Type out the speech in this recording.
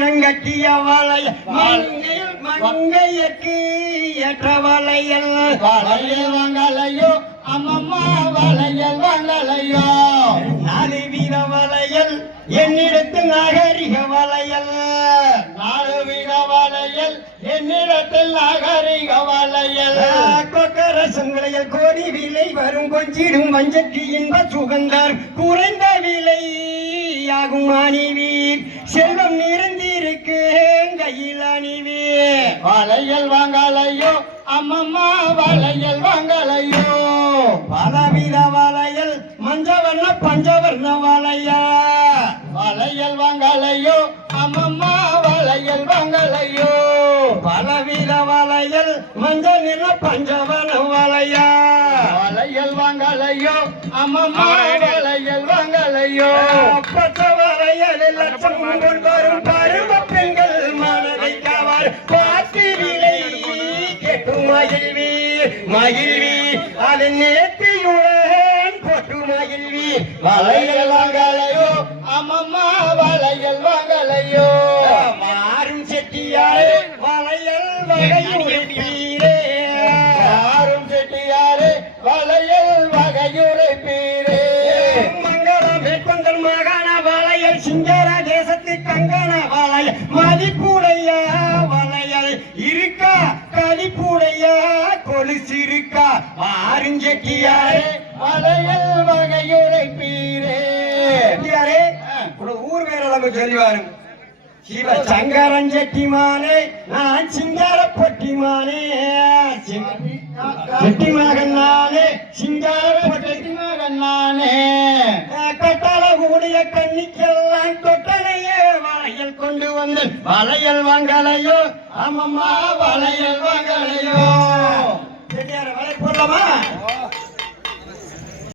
வீரங்கட்டிய வளைய மங்கையக்கு ஏற்ற வளையல் வளையல் வாங்கலையோ அம்மம்மா வளையல் வாங்கலையோ 4 வீர வளையல் என்னிடத்தில் நாகரிக வளையல் 4 வீர வளையல் என்னிடத்தில் நாகரிக வளையல் கொக்கரசன் வளையல் கோடி விலை வரும் கொஞ்சிடும் வஞ்சக்கு இன்ப சுகந்தார் குறைந்த விலை ஆகும் அணிவீர் செல்வம் நிறைந்திருக்கு கையில் அணிவீர் வளையல் வாங்கலையோ அம்மம்மா வளையல் வாங்கலையோ பலவித வளையல் மஞ்சவர்ண பஞ்சவர்ண வளையா வளையல் வாங்கலையோ அம்மம்மா வளையல் வாங்கலையோ பலவித வளையல் மஞ்சள் நிற பஞ்சவர்ண வளையா வளையல் வாங்கலையோ அம்மம்மா வளையல் வாங்கலையோ பச்ச வளையல் லட்சம் வரும் பருவ பெண்கள் மனதை கவர் பாட்டு விலை கேட்டு மகிழ்வி அது நேர்த்தியுடன் போட்டு மகிழ்வி வளையல் வாங்கலையோ அம்மம்மா வளையல் வாங்கலையோ மாறும் செட்டியாரே வளையல் வகையுரைப்பீரே மாறும் செட்டியாரே வளையல் வகையுரைப்பீரே மங்களம் மேற்கொண்டல் மாகாண வளையல் சிங்கர தேசத்து கங்கண வளையல் மதிப்புடைய வளையல் இருக்கா கலிப்புடைய கொலுசிருக்கா ஆறுஞ்செட்டியாரே வளையல் வகையுரைப்பீரே ஊர் பேரெல்லாம் சொல்லிவாரு சிவ சங்கரன் செட்டிமானே நான் சிங்கார பொட்டிமானே செட்டி மகன் நானே சிங்கார பொட்டி மகன் நானே கட்டள கூடிய கண்ணிக்கெல்லாம் தொட்டனையே வளையல் கொண்டு வந்து வளையல் வாங்கலையோ அம்மம்மா வளையல் வாங்கலையோ செட்டியார வளையல் போடலாமா